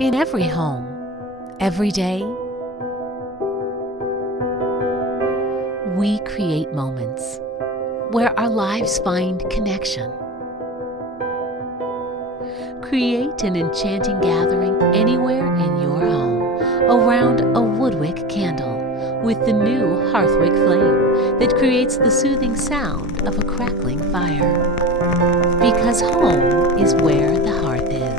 In every home, every day, we create moments where our lives find connection. Create an enchanting gathering anywhere in your home around a WoodWick candle with the new Hearthwick flame that creates the soothing sound of a crackling fire. Because home is where the hearth is.